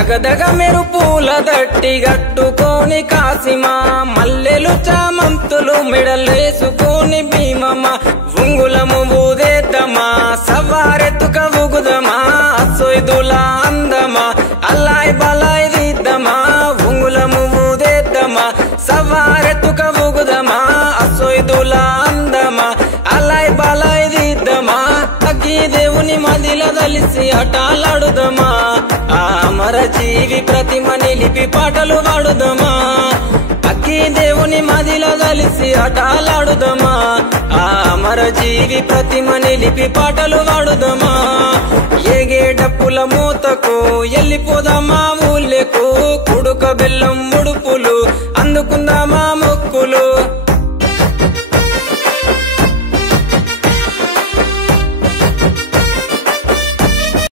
దగదగ మెరుపుల దట్టి గట్టుకోని కాసిమా మల్లెలు చామంతులు మెడలేసుకొని భీమమ్మ ఉంగులము ఊదేద్దమా సవారెత్తుక ఊగుదమా అసొయ్దుల అందమా అల్లాయ్ బలాయ్ దిద్దమా ఉంగులము ఊదేద్దమా సవారెత్తుక ఊగుదమా అసొయ్దుల అందమా అల్లాయ్ బలాయ్ దిద్దమా అగ్గి దేవుని మదిల దలిసి ఆటలాడుదమా ఆ అమర జీవి ప్రతిమ నిలిపి పాటలు పాడుదమా అగ్గి దేవుని మదిల దలిసి ఆటలాడుదమా ఆ అమర జీవి ప్రతిమ నిలిపి పాటలు పాడుదమా ఏగే డప్పుల మూతకు ఎల్లిపోదమా ఊళ్ళకు కుడుక బెల్లం